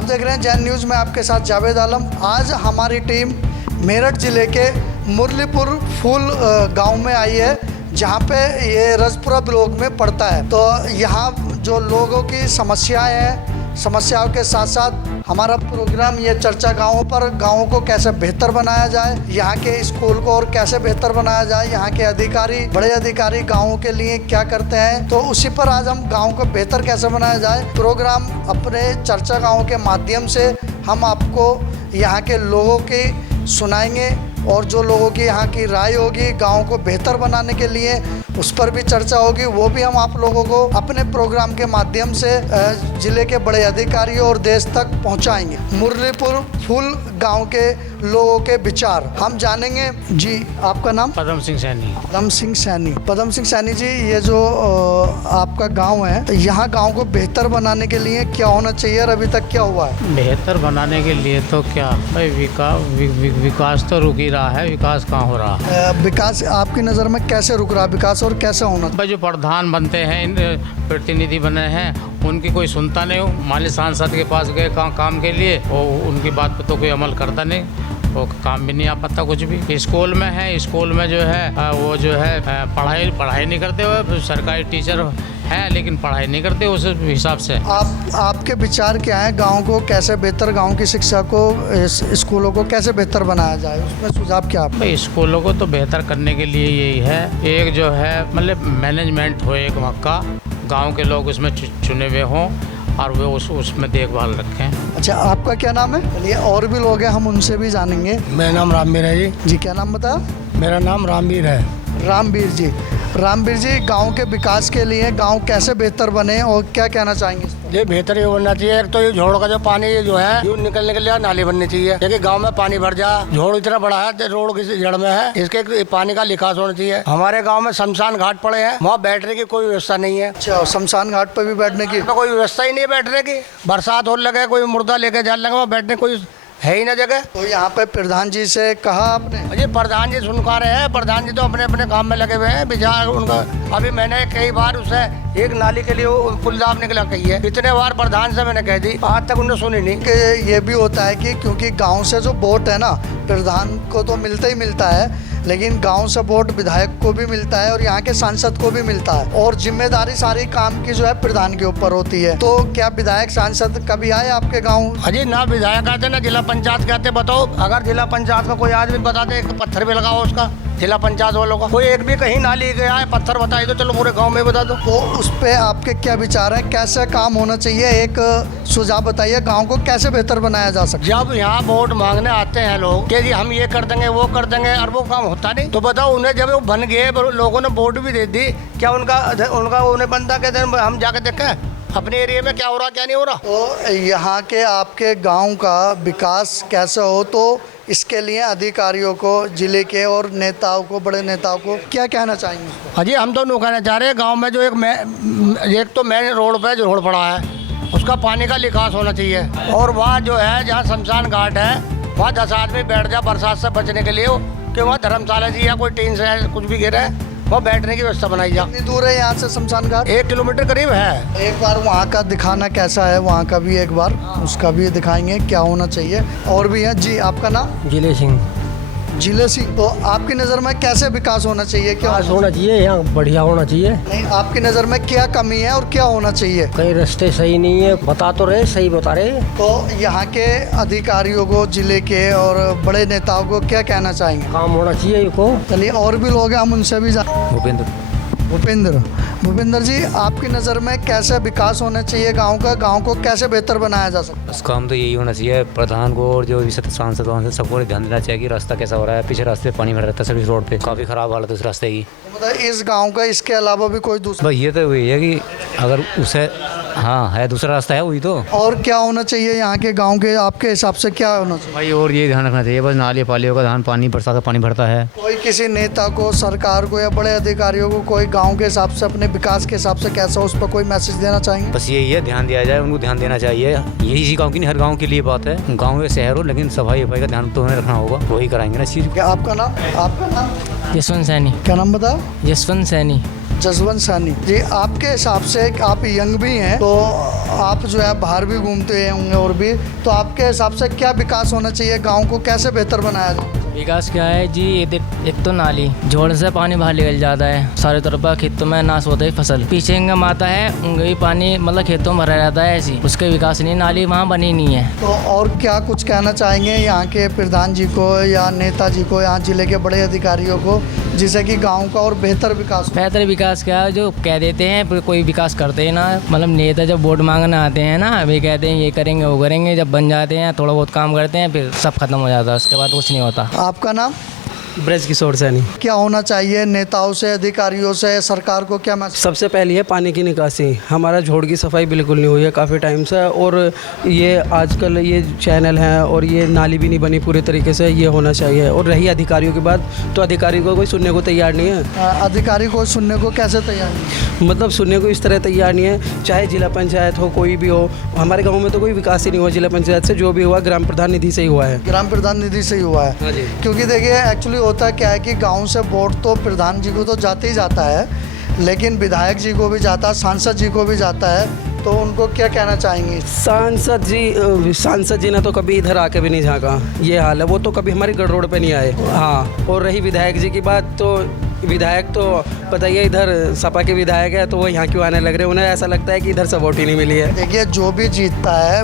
आप देख रहे हैं जैन न्यूज़ में आपके साथ जावेद आलम। आज हमारी टीम मेरठ ज़िले के मुरलीपुर फूल गांव में आई है, जहां पे ये रजपुरा ब्लॉक में पड़ता है। तो यहाँ जो लोगों की समस्याएं हैं, समस्याओं के साथ साथ हमारा प्रोग्राम ये चर्चा गाँवों पर, गाँवों को कैसे बेहतर बनाया जाए, यहाँ के स्कूल को और कैसे बेहतर बनाया जाए, यहाँ के अधिकारी, बड़े अधिकारी गाँवों के लिए क्या करते हैं, तो उसी पर आज हम गाँव को बेहतर कैसे बनाया जाए प्रोग्राम अपने चर्चा गाँव के माध्यम से हम आपको यहाँ के लोगों की सुनाएंगे और जो लोगों की यहाँ की राय होगी गाँव को बेहतर बनाने के लिए उस पर भी चर्चा होगी, वो भी हम आप लोगों को अपने प्रोग्राम के माध्यम से जिले के बड़े अधिकारियों और देश तक पहुँचाएंगे। मुरलीपुर फूल गांव के लोगों के विचार हम जानेंगे। जी आपका नाम? पदम सिंह सैनी। पदम सिंह सैनी। पदम सिंह सैनी जी, ये जो आपका गांव है, यहाँ गांव को बेहतर बनाने के लिए क्या होना चाहिए और अभी तक क्या हुआ है? बेहतर बनाने के लिए तो क्या भाई, विकास तो रुक ही रहा है, विकास कहाँ हो रहा है? विकास आपकी नज़र में कैसे रुक रहा है विकास और कैसे होना? भाई जो प्रधान बनते हैं, प्रतिनिधि बने हैं, उनकी कोई सुनता नहीं हो। माली सांसद के पास गए काम के लिए, और उनकी बात पर तो कोई अमल करता नहीं, वो काम भी नहीं आ पाता कुछ भी। स्कूल में है, स्कूल में जो है वो जो है पढ़ाई नहीं करते हुए, सरकारी टीचर हैं लेकिन पढ़ाई नहीं करते उस हिसाब से। आपके विचार क्या है, गांव को कैसे बेहतर, गांव की शिक्षा को, स्कूलों को कैसे बेहतर बनाया जाए, उसमें सुझाव क्या है? भाई स्कूलों को तो बेहतर करने के लिए यही है, एक जो है मतलब मैनेजमेंट हो एक मक्का, गाँव के लोग उसमें चुने हुए हों और वे उसमें देखभाल रखें। अच्छा, आपका क्या नाम है? चलिए और भी लोग हैं, हम उनसे भी जानेंगे। मेरा नाम रामवीर है जी। जी क्या नाम बताया? मेरा नाम रामवीर है। रामवीर जी। रामवीर जी, गांव के विकास के लिए गांव कैसे बेहतर बने और क्या कहना चाहेंगे? ये बेहतर ये बनना चाहिए। एक तो ये झोड़ का जो पानी जो है ये निकलने के लिए नाली बननी चाहिए, क्योंकि गांव में पानी भर जा, झोड़ इतना बड़ा है, रोड की जड़ में है, इसके पानी का निकास होना चाहिए। हमारे गांव में शमशान घाट पड़े हैं, वहाँ बैठने की कोई व्यवस्था नहीं है। अच्छा, शमशान घाट पर भी बैठने की कोई व्यवस्था ही नहीं है बैठने की। बरसात हो लगे, कोई मुर्दा लेके जाने लगे, वहाँ बैठने कोई है ही ना जगह। तो यहाँ पे प्रधान जी से कहा आपने? जी प्रधान जी सुनका रहे हैं, प्रधान जी तो अपने अपने काम में लगे हुए हैं। विचार उनका अभी मैंने कई बार उसे एक नाली के लिए पुल दाब निकला कही है, इतने बार प्रधान से मैंने कह दी, आज तक उन्होंने सुनी नहीं। कि ये भी होता है कि क्योंकि गांव से जो वोट है ना, प्रधान को तो मिलता ही मिलता है, लेकिन गांव से वोट विधायक को भी मिलता है और यहाँ के सांसद को भी मिलता है, और जिम्मेदारी सारी काम की जो है प्रधान के ऊपर होती है। तो क्या विधायक सांसद कभी आए आपके गाँव? अजी ना विधायक आते ना जिला पंचायत कहते। बताओ अगर जिला पंचायत का कोई आदमी बता दे, एक पत्थर भी लगाओ उसका, जिला पंचायत वालों का कोई एक भी कहीं नाली गया है पत्थर बताई दो, चलो पूरे गांव में बता दो। तो उस पे आपके क्या विचार है, कैसे काम होना चाहिए? एक सुझाव बताइए, गांव को कैसे बेहतर बनाया जा सकता है? जब यहाँ वोट मांगने आते हैं लोग कि जी हम ये कर देंगे वो कर देंगे, और वो काम होता नहीं, तो बताओ उन्हें जब वो बन गए, लोगों ने वोट भी दे दी, क्या उनका उन्हें बनता कहते हैं हम जाके देखें अपने एरिया में क्या हो रहा क्या नहीं हो रहा। तो यहाँ के आपके गांव का विकास कैसे हो, तो इसके लिए अधिकारियों को, जिले के और नेताओं को, बड़े नेताओं को क्या कहना चाहेंगे? अजी हम तो कहना चाह रहे हैं, गांव में जो एक तो मेन रोड पे जो रोड पड़ा है उसका पानी का निकास होना चाहिए, और वहाँ जो है जहाँ शमशान घाट है वहाँ 10 आदमी बैठ जाए बरसात से बचने के लिए, कि वहाँ धर्मशाला जी या कोई टीन से कुछ भी गिरे वहाँ बैठने की व्यवस्था बनाई जाए। कितनी दूर है यहाँ से शमशान घाट? 1 किलोमीटर करीब है। एक बार वहाँ का दिखाना कैसा है, वहाँ का भी एक बार उसका भी दिखाएंगे क्या होना चाहिए। और भी है जी, आपका नाम? जिले सिंह। जिले सिंह। तो आपकी नज़र में कैसे विकास होना चाहिए, क्या होना चाहिए? यहाँ बढ़िया होना चाहिए। नहीं, आपकी नज़र में क्या कमी है और क्या होना चाहिए? कई रास्ते सही नहीं है, बता तो रहे, सही बता रहे। तो यहाँ के अधिकारियों को, जिले के और बड़े नेताओं को क्या कहना चाहेंगे? काम होना चाहिए इनको। चलिए और भी लोग हैं, हम उनसे भी भूपेंद्र जी, आपकी नज़र में कैसे विकास होना चाहिए गांव का, गांव को कैसे बेहतर बनाया जा सकता है? बस काम तो यही होना चाहिए, प्रधान को और जो भी सांसद वांसद सबको ध्यान देना चाहिए कि रास्ता कैसा हो रहा है। पीछे रास्ते पानी भर रहता है, सर्विस रोड पे काफ़ी ख़राब हालत है उस रास्ते की। मतलब इस गांव का इसके अलावा भी कोई दूसरा? बस ये तो वही है कि अगर उसे हाँ है दूसरा रास्ता है वही तो। और क्या होना चाहिए यहाँ के गांव के आपके हिसाब से, क्या होना चाहिए भाई? और ये ध्यान रखना चाहिए बस, नाली पालियों का धान पानी बरसात का पानी भरता है। कोई किसी नेता को, सरकार को या बड़े अधिकारियों को कोई गांव के हिसाब से, अपने विकास के हिसाब से कैसा, उस पर कोई मैसेज देना चाहेंगे? बस यही है, ध्यान दिया जाए, उनको ध्यान देना चाहिए। यही इसी गाँव की नहीं, हर गाँव के लिए बात है, गाँव या शहर हो, लेकिन सफाई वफाई का ध्यान तो उन्हें रखना होगा, वही कराएंगे ना चीज़। क्या आपका नाम? आपका नाम? यशवंत सैनी। क्या नाम बताओ? यशवंत सैनी। जसवंत सानी जी, आपके हिसाब से आप यंग भी हैं तो आप जो है बाहर भी घूमते होंगे और भी, तो आपके हिसाब से क्या विकास होना चाहिए, गांव को कैसे बेहतर बनाया जाए? विकास क्या है जी, एक तो नाली जोड़ से पानी बाहर निकल जाता है, सारे तरफ खेतों में नाश होता है फसल, पीछे इंगम आता है उनका भी पानी मतलब खेतों में भरा रहता है, ऐसी उसके विकास नहीं, नाली वहाँ बनी नहीं है। तो और क्या कुछ कहना चाहेंगे यहाँ के प्रधान जी को या नेताजी को, यहाँ जिले के बड़े अधिकारियों को, जिससे कि गांव का और बेहतर विकास हो? बेहतर विकास क्या है, जो कह देते हैं फिर कोई विकास करते हैं ना, मतलब नेता जब वोट मांगने आते हैं ना, वे कहते हैं ये करेंगे वो करेंगे, जब बन जाते हैं थोड़ा बहुत काम करते हैं फिर सब खत्म हो जाता है, उसके बाद कुछ नहीं होता। आपका नाम? ब्रज किशोर सैनी। क्या होना चाहिए नेताओं से, अधिकारियों से, सरकार को क्या मैसेज? सबसे पहली है पानी की निकासी। हमारा झोड़ की सफाई बिल्कुल नहीं हुई है काफ़ी टाइम से, और ये आजकल ये चैनल हैं और ये नाली भी नहीं बनी पूरे तरीके से, ये होना चाहिए। और रही अधिकारियों की बात, तो अधिकारी को कोई सुनने को तैयार नहीं है। अधिकारी को सुनने को कैसे तैयार नहीं? मतलब सुनने को इस तरह तैयार नहीं है, चाहे जिला पंचायत हो कोई भी हो। हमारे गाँव में तो कोई विकास ही नहीं हुआ जिला पंचायत से, जो भी हुआ ग्राम प्रधान निधि से ही हुआ है। ग्राम प्रधान निधि से ही हुआ है। हाँ जी। क्योंकि देखिए एक्चुअली होता क्या है कि गांव से वोट तो प्रधान जी को तो जाते ही जाता है, लेकिन विधायक जी को भी जाता है, सांसद जी को भी जाता है, तो उनको क्या कहना चाहेंगे? सांसद जी ने तो कभी इधर आके भी नहीं झाँका, ये हाल है। वो तो कभी हमारी गढ़ रोड पे नहीं आए। हाँ, और रही विधायक जी की बात, तो विधायक तो पता ही है, इधर सपा के विधायक है तो वो यहाँ क्यों आने लग रहे हैं, उन्हें ऐसा लगता है कि इधर से वोट ही नहीं मिली है। देखिए जो भी जीतता है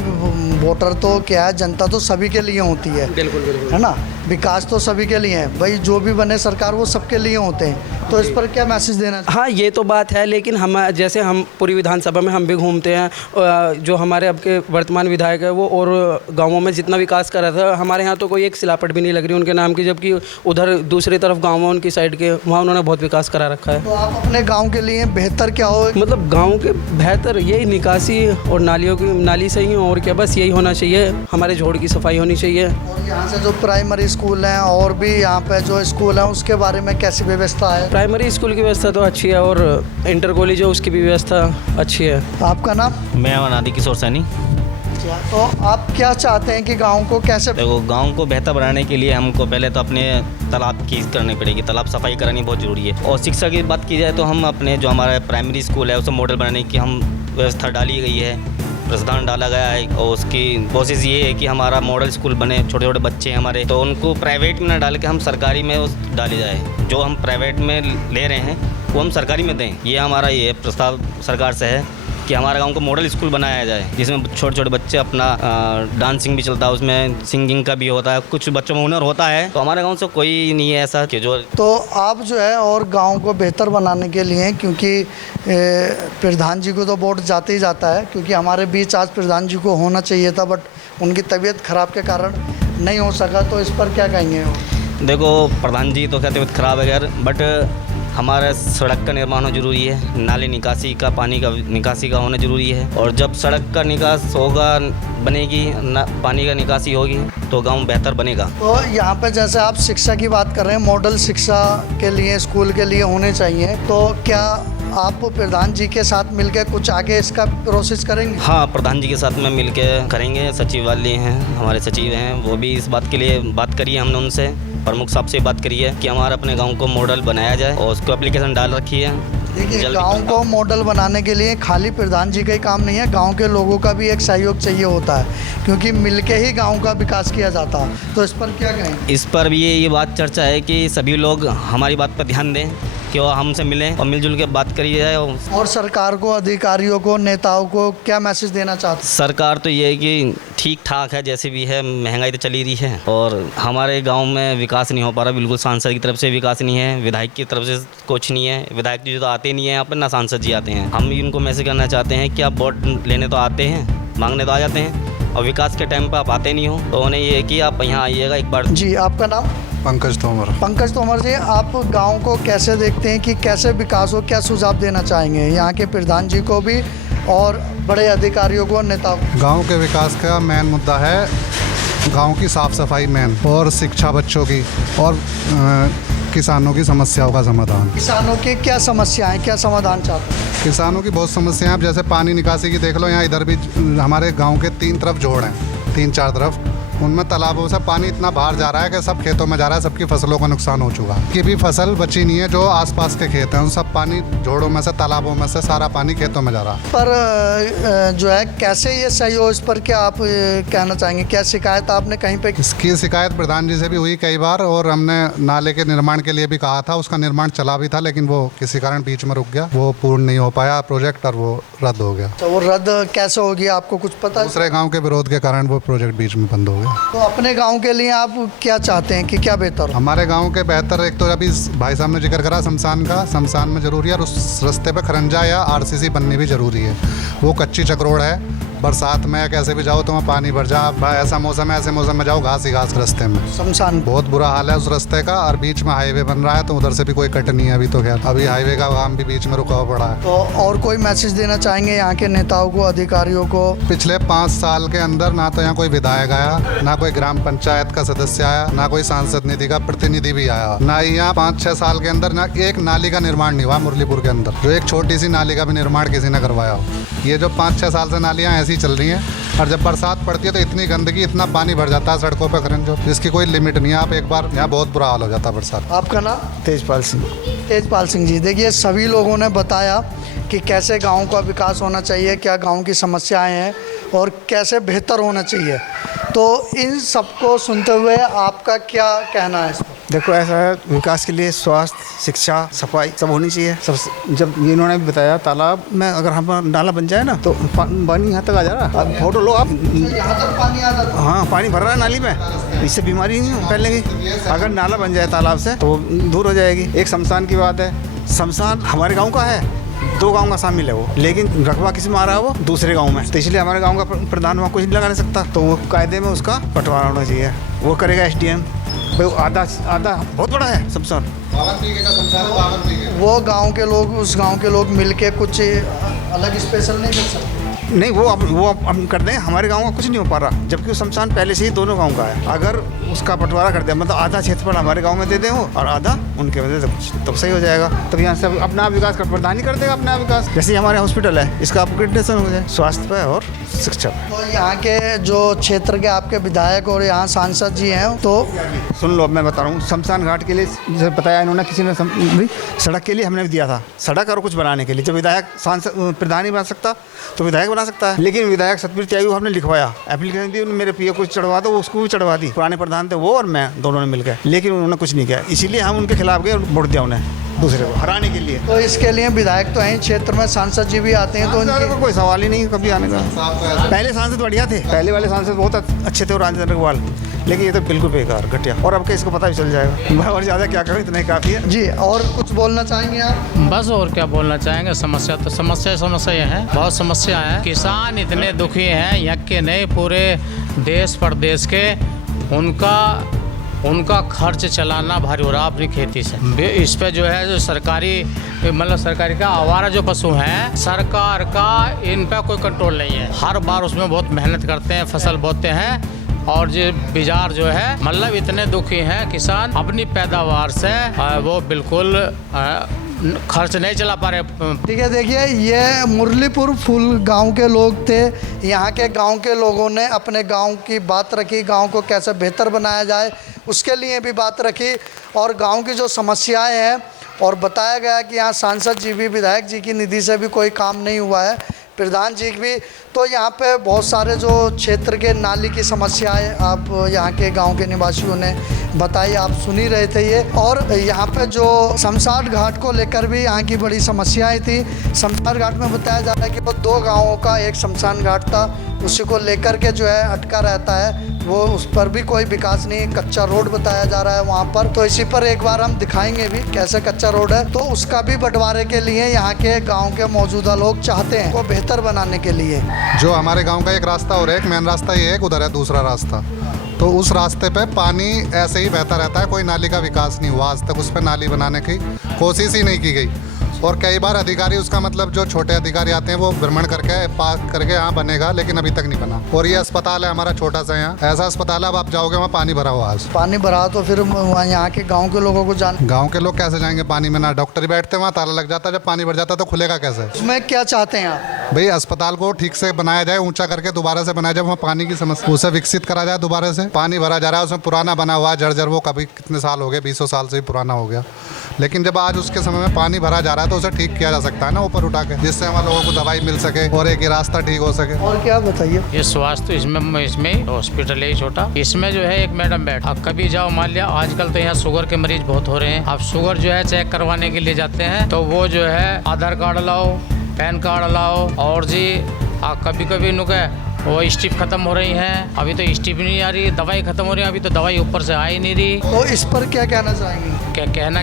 वोटर तो क्या है, जनता तो सभी के लिए होती है, बिल्कुल बिल्कुल, है ना। विकास तो सभी के लिए है भाई, जो भी बने सरकार वो सबके लिए होते हैं, तो इस पर क्या मैसेज देना? हाँ ये तो बात है, लेकिन हम जैसे हम पूरी विधानसभा में हम भी घूमते हैं, जो हमारे अब के वर्तमान विधायक है वो और गांवों में जितना विकास कर रहा था, हमारे यहाँ तो कोई एक सिलापट भी नहीं लग रही उनके नाम की, जबकि उधर दूसरी तरफ गाँव में उनकी साइड के वहाँ उन्होंने बहुत विकास करा रखा है। तो आप अपने गाँव के लिए बेहतर क्या हो? मतलब गाँव के बेहतर यही निकासी और नालियों की, नाली सही हो और क्या, बस यही होना चाहिए। हमारे झोड़ की सफाई होनी चाहिए। और यहाँ से जो प्राइमरी स्कूल हैं और भी यहाँ पे जो स्कूल हैं उसके बारे में कैसी व्यवस्था है? प्राइमरी स्कूल की व्यवस्था तो अच्छी है, और इंटर कॉलेज है उसकी भी व्यवस्था अच्छी है। आपका नाम? मैं अनादि किशोर सैनी। तो आप क्या चाहते हैं कि गांव को कैसे? देखो गांव को बेहतर बनाने के लिए हमको पहले तो अपने तालाब की करनी पड़ेगी, तालाब सफाई करानी बहुत ज़रूरी है। और शिक्षा की बात की जाए तो हम अपने जो हमारा प्राइमरी स्कूल है उसे मॉडल बनाने की हम व्यवस्था डाली गई है, प्रस्ताव डाला गया है। और उसकी कोशिश ये है कि हमारा मॉडल स्कूल बने, छोटे छोटे बच्चे हैं हमारे, तो उनको प्राइवेट में न डाल के हम सरकारी में उस डाले जाए। जो हम प्राइवेट में ले रहे हैं वो हम सरकारी में दें, ये हमारा ये प्रस्ताव सरकार से है कि हमारे गांव को मॉडल स्कूल बनाया जाए, जिसमें छोटे छोटे बच्चे अपना डांसिंग भी चलता है, उसमें सिंगिंग का भी होता है, कुछ बच्चों में हुनर होता है। तो हमारे गांव से कोई नहीं है ऐसा कि जो। तो आप जो है और गांव को बेहतर बनाने के लिए, क्योंकि प्रधान जी को तो वोट जाते ही जाता है, क्योंकि हमारे बीच आज प्रधान जी को होना चाहिए था बट उनकी तबीयत खराब के कारण नहीं हो सका, तो इस पर क्या कहेंगे? देखो प्रधान जी तो क्या तबीयत खराब है यार, बट हमारा सड़क का निर्माण होना जरूरी है, नाली निकासी का, पानी का निकासी का होना जरूरी है। और जब सड़क का निकास होगा, बनेगी पानी का निकासी होगी, तो गांव बेहतर बनेगा। तो यहाँ पे जैसे आप शिक्षा की बात कर रहे हैं, मॉडल शिक्षा के लिए स्कूल के लिए होने चाहिए, तो क्या आप प्रधान जी के साथ मिलकर कुछ आगे इसका प्रोसेस करेंगे? हाँ, प्रधान जी के साथ में मिलकर करेंगे। सचिवालय हैं, हमारे सचिव हैं, वो भी इस बात के लिए बात करी है हमने उनसे, प्रमुख साहब से बात करी है कि हमारा अपने गांव को मॉडल बनाया जाए, और उसको एप्लीकेशन डाल रखी है। देखिए गांव को मॉडल बनाने के लिए खाली प्रधान जी का ही काम नहीं है, गांव के लोगों का भी एक सहयोग चाहिए होता है, क्योंकि मिलके ही गांव का विकास किया जाता है। तो इस पर क्या कहें? इस पर भी ये बात चर्चा है कि सभी लोग हमारी बात पर ध्यान दें, कि वो हमसे मिलें और मिलजुल के बात करी जाए। और सरकार को, अधिकारियों को, नेताओं को क्या मैसेज देना चाहते हैं? सरकार तो ये है कि ठीक ठाक है, जैसे भी है, महंगाई तो चली रही है और हमारे गांव में विकास नहीं हो पा रहा बिल्कुल। सांसद की तरफ से विकास नहीं है, विधायक की तरफ से कुछ नहीं है। विधायक जी तो आते नहीं है यहाँ पर, ना सांसद जी आते हैं। हम भी इनको मैसेज करना चाहते हैं कि आप वोट लेने तो आते हैं, मांगने तो आ जाते हैं, और विकास के टाइम पर आप आते नहीं हो, तो उन्हें ये है कि आप यहाँ आइएगा एक बार। जी, आपका नाम? पंकज तोमर। पंकज तोमर जी, आप गांव को कैसे देखते हैं कि कैसे विकास हो, क्या सुझाव देना चाहेंगे यहाँ के प्रधान जी को भी और बड़े अधिकारियों को, नेताओं को? गांव के विकास का मेन मुद्दा है गांव की साफ सफाई मेन, और शिक्षा बच्चों की, और किसानों की समस्याओं का समाधान। किसानों की क्या समस्याएं, क्या समाधान चाहते हैं? किसानों की बहुत समस्याएं, आप जैसे पानी निकासी की देख लो, यहाँ इधर भी हमारे गांव के 3 तरफ जोड़ हैं, 3-4 तरफ, उनमें तालाबों से पानी इतना बाहर जा रहा है कि सब खेतों में जा रहा है, सबकी फसलों का नुकसान हो चुका है। कि भी फसल बची नहीं है, जो आसपास के खेत हैं उन सब पानी जोड़ों में से, तालाबों में से सारा पानी खेतों में जा रहा है। पर जो है कैसे ये सही हो, इस पर क्या आप कहना चाहेंगे? क्या शिकायत आपने कहीं पे? इसकी शिकायत प्रधान जी से भी हुई कई बार, और हमने नाले के निर्माण के लिए भी कहा था। उसका निर्माण चला भी था, लेकिन वो किसी कारण बीच में रुक गया, वो पूर्ण नहीं हो पाया प्रोजेक्ट, और वो रद्द हो गया। तो वो रद्द कैसे हो गया, आपको कुछ पता है? दूसरे गांव के विरोध के कारण वो प्रोजेक्ट बीच में बंद हो गया। तो अपने गांव के लिए आप क्या चाहते हैं कि क्या बेहतर हो? हमारे गांव के बेहतर, एक तो अभी भाई साहब ने जिक्र करा शमशान का, शमशान में जरूरी है, और उस रास्ते पे खरंजा या आरसीसी बननी भी जरूरी है। वो कच्ची चक्रोड़ है, बरसात में या कैसे भी जाओ तो वहाँ पानी भर जा। ऐसा मौसम है, ऐसे मौसम में जाओ घास ही घास रास्ते में, शमशान बहुत बुरा हाल है उस रास्ते का। और बीच में हाईवे बन रहा है, तो उधर से भी कोई कट नहीं है अभी। तो खैर अभी हाईवे का काम भी बीच में रुका हुआ पड़ा है। तो और कोई मैसेज देना चाहेंगे यहाँ के नेताओं को, अधिकारियों को? पिछले 5 साल के अंदर ना तो यहाँ कोई विधायक आया, ना कोई ग्राम पंचायत का सदस्य आया, ना कोई सांसद निधि का प्रतिनिधि भी आया, ना ही यहाँ 5-6 साल के अंदर ना एक नाली का निर्माण नहीं हुआ मुरलीपुर के अंदर। जो एक छोटी सी नाली का भी निर्माण किसी ने करवाया हो। ये जो 5-6 साल से नालियाँ ऐसी ही चल रही हैं, और जब बरसात पड़ती है तो इतनी गंदगी, इतना पानी भर जाता है सड़कों पर खरंजो, जिसकी कोई लिमिट नहीं है। आप एक बार यहाँ बहुत बुरा हाल हो जाता है बरसात। आपका नाम? तेजपाल सिंह। तेजपाल सिंह जी, देखिए सभी लोगों ने बताया कि कैसे गांव का विकास होना चाहिए, क्या गांव की समस्याएं हैं और कैसे बेहतर होना चाहिए। तो इन सबको सुनते हुए आपका क्या कहना है इस पर? देखो ऐसा है, विकास के लिए स्वास्थ्य, शिक्षा, सफाई सब होनी चाहिए। सब जब ये इन्होंने भी बताया, तालाब में अगर हम नाला बन जाए ना तो पानी यहाँ तक आ जा रहा है। अब फोटो लो आप, यहाँ तक पानी आ जाता है? हाँ पानी भर रहा है नाली में, इससे बीमारी नहीं फैलेगी। अगर नाला बन जाए तालाब से तो दूर हो जाएगी। एक शमशान की बात है, शमशान हमारे गाँव का है, 2 गांव का शामिल है वो, लेकिन रकबा किस में आ रहा है? वो दूसरे गांव में। तो इसलिए हमारे गांव का प्रधान वहाँ कुछ नहीं लगा नहीं सकता, तो वो कायदे में उसका बंटवारा होना चाहिए। वो करेगा SDM। भाई आधा बहुत बड़ा है शमशान। वो गांव के लोग, उस गांव के लोग मिलके कुछ अलग स्पेशल नहीं कर सकते? नहीं, वो हम कर दें। हमारे गांव का कुछ नहीं हो पा रहा, जबकि वो शमशान पहले से ही दोनों गांव का है। अगर उसका बंटवारा कर दे, मतलब आधा क्षेत्रफल हमारे गांव में दे दें वो, और आधा उनके में दे दे, तब सही हो जाएगा। तब यहाँ से अपना विकास कर, प्रधान ही कर देगा अपना विकास। जैसे हमारे हॉस्पिटल है, इसका अपग्रेडेशन हो जाए स्वास्थ्य पे और शिक्षा पे। तो यहाँ के जो क्षेत्र के आपके विधायक और यहाँ सांसद जी हैं, तो सुन लो, मैं बता रहा हूँ। शमशान घाट के लिए जैसे बताया इन्होंने, किसी ने सड़क के लिए हमने भी दिया था, सड़क और कुछ बनाने के लिए। जब विधायक सांसद प्रधान ही बना सकता तो विधायक बना सकता है, लेकिन विधायक सतबीर त्यागी हमने लिखवाया, एप्लीकेशन दी, मेरे पीए को चढ़वा दो, उसको भी चढ़वा दी। पुराने प्रधान थे वो और मैं, दोनों ने मिलकर, लेकिन उन्होंने कुछ नहीं किया। इसीलिए हम उनके खिलाफ गए और वोट दिया उन्हें, दूसरे को हराने के लिए। तो इसके लिए विधायक तो हैं क्षेत्र में, सांसद जी भी आते हैं, तो उनका कोई सवाल ही नहीं कभी आने का। पहले सांसद बढ़िया थे, पहले वाले सांसद बहुत अच्छे थे, और राजेंद्र अग्रवाल, लेकिन ये तो बिल्कुल बेकार घटिया। और अब इसको पता भी चल जाएगा। मैं और ज़्यादा क्या करूँ, इतना ही काफ़ी है जी। और कुछ बोलना चाहेंगे आप? बस और क्या बोलना चाहेंगे। समस्या तो समस्या है, बहुत समस्या है। किसान इतने दुखी हैं, यहाँ के नहीं पूरे देश प्रदेश के। उनका खर्च चलाना भारी हो रहा अपनी खेती से। इस पे जो है, जो सरकारी का आवारा जो पशु हैं, सरकार का इन पे कोई कंट्रोल नहीं है। हर बार उसमें बहुत मेहनत करते हैं, फसल बोते हैं, और जो बाजार जो है, मतलब इतने दुखी हैं किसान अपनी पैदावार से, वो बिल्कुल खर्च नहीं चला पा रहे। ठीक है, देखिए ये मुरलीपुर फूल गांव के लोग थे। यहाँ के गांव के लोगों ने अपने गांव की बात रखी, गांव को कैसे बेहतर बनाया जाए उसके लिए भी बात रखी, और गांव की जो समस्याएं हैं, और बताया गया कि यहाँ सांसद जी भी, विधायक जी की निधि से भी कोई काम नहीं हुआ है, प्रधान जी भी। तो यहाँ पे बहुत सारे जो क्षेत्र के नाली की समस्याएं आप यहाँ के गांव के निवासियों ने बताई, आप सुन ही रहे थे ये। और यहाँ पे जो शमशान घाट को लेकर भी यहाँ की बड़ी समस्याएं थी। शमशान घाट में बताया जा रहा है कि वो 2 गाँवों का एक शमशान घाट था, उसी को लेकर के जो है अटका रहता है, वो उस पर भी कोई विकास नहीं, कच्चा रोड बताया जा रहा है वहाँ पर। तो इसी पर एक बार हम दिखाएंगे भी कैसे कच्चा रोड है। तो उसका भी बंटवारे के लिए यहाँ के गांव के मौजूदा लोग चाहते हैं, वो बेहतर बनाने के लिए। जो हमारे गांव का एक रास्ता और एक मेन रास्ता ये है, उधर है दूसरा रास्ता, तो उस रास्ते पे पानी ऐसे ही बहता रहता है, कोई नाली का विकास नहीं हुआ आज तक। उस पर नाली बनाने की कोशिश ही नहीं की गई। और कई बार अधिकारी उसका मतलब जो छोटे अधिकारी आते हैं वो भ्रमण करके पास करके यहाँ बनेगा, लेकिन अभी तक नहीं बना। और ये अस्पताल है हमारा छोटा सा, यहाँ ऐसा अस्पताल है, अब आप जाओगे वहाँ पानी भरा हुआ है। पानी भरा तो फिर यहाँ के गाँव के लोगों को गाँव के लोग कैसे जाएंगे पानी में? ना डॉक्टर ही बैठते, वहाँ ताला लग जाता है, जब पानी भर जाता है तो खुलेगा कैसे? उसमें क्या चाहते हैं आप? भाई अस्पताल को ठीक से बनाया जाए, ऊंचा करके दोबारा से बनाया जाए, वहाँ पानी की समस्या उसे विकसित करा जाए दोबारा से। पानी भरा जा रहा है, उसमें पुराना बना हुआ है, जर्जर, वो कभी कितने साल हो गए, 20 साल से ही पुराना हो गया। लेकिन जब आज उसके समय में पानी भरा जा रहा है तो उसे ठीक किया जा सकता है ना, ऊपर उठा के, जिससे हमारे लोगों को दवाई मिल सके और एक रास्ता ठीक हो सके। और क्या बताइए? ये स्वास्थ्य इसमें हॉस्पिटल है छोटा, इसमें जो है एक मैडम बैठ, आप कभी जाओ, मान लिया आजकल तो यहाँ शुगर के मरीज बहुत हो रहे हैं, आप शुगर जो है चेक करवाने के लिए जाते हैं तो वो जो है आधार कार्ड लाओ, पैन कार्ड लाओ, और जी कभी कभी नुके वो स्टिप खत्म हो रही हैं, अभी तो स्टिप नहीं आ रही, दवाई खत्म हो रही है, अभी तो दवाई ऊपर से आ ही नहीं रही। तो इस पर क्या कहना चाहेंगे?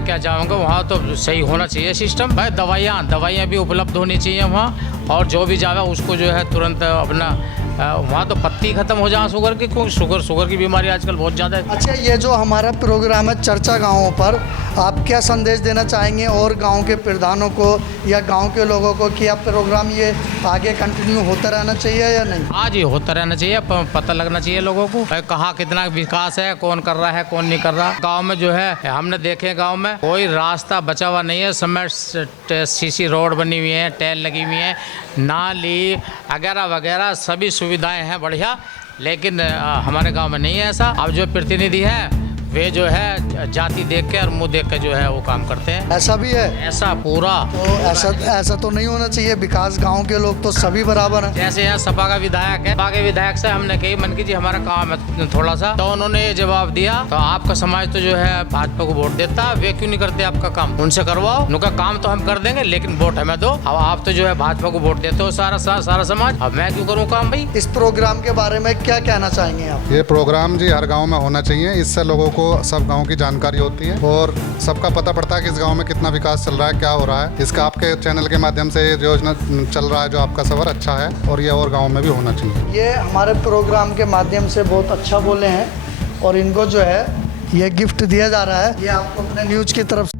क्या चाहूँगा, वहाँ तो सही होना चाहिए सिस्टम भाई, दवाइयाँ भी उपलब्ध होनी चाहिए वहाँ, और जो भी जावे उसको जो है तुरंत अपना वहाँ तो पत्ती खत्म हो जाए शुगर की, क्योंकि शुगर की बीमारी आजकल बहुत ज़्यादा है। अच्छा, ये जो हमारा प्रोग्राम है चर्चा गाँवों पर, आप क्या संदेश देना चाहेंगे और गांव के प्रधानों को या गांव के लोगों को कि आप प्रोग्राम ये आगे कंटिन्यू होता रहना चाहिए या नहीं? हाँ जी, होता रहना चाहिए, पता लगना चाहिए लोगों को कहाँ कितना विकास है, कौन कर रहा है कौन नहीं कर रहा। गांव में जो है हमने देखे, गांव में कोई रास्ता बचा हुआ नहीं है, सब सीसी रोड बनी हुई है, टैल लगी हुई है, नाली वगैरह वगैरह सभी सुविधाएं हैं बढ़िया, लेकिन हमारे गांव में नहीं है ऐसा। अब जो प्रतिनिधि है वे जो है जाति देख के और मुंह देख के जो है वो काम करते हैं। ऐसा भी है? ऐसा पूरा तो ऐसा तो नहीं होना चाहिए। विकास गांव के लोग तो सभी बराबर हैं। जैसे यहाँ सपा का विधायक है, सपा के विधायक से हमने कही मन की जी हमारा काम है थोड़ा सा, तो उन्होंने ये जवाब दिया तो आपका समाज तो जो है भाजपा को वोट देता, वे क्यों नहीं करते आपका काम, उनसे करवाओ। उनका काम तो हम कर देंगे लेकिन वोट हमें दो। अब आप तो जो है भाजपा को वोट देते हो सारा समाज, अब मैं क्यों करूँ काम भाई। इस प्रोग्राम के बारे में क्या कहना चाहेंगे आप? ये प्रोग्राम जी हर गाँव में होना चाहिए, इससे लोगों को सब गाँव की जानकारी होती है और सबका पता पड़ता है कि इस गांव में कितना विकास चल रहा है, क्या हो रहा है। इसका आपके चैनल के माध्यम से योजना चल रहा है, जो आपका सफर अच्छा है और ये और गांव में भी होना चाहिए। ये हमारे प्रोग्राम के माध्यम से बहुत अच्छा बोले हैं और इनको जो है ये गिफ्ट दिया जा रहा है, ये आपको अपने न्यूज़ की तरफ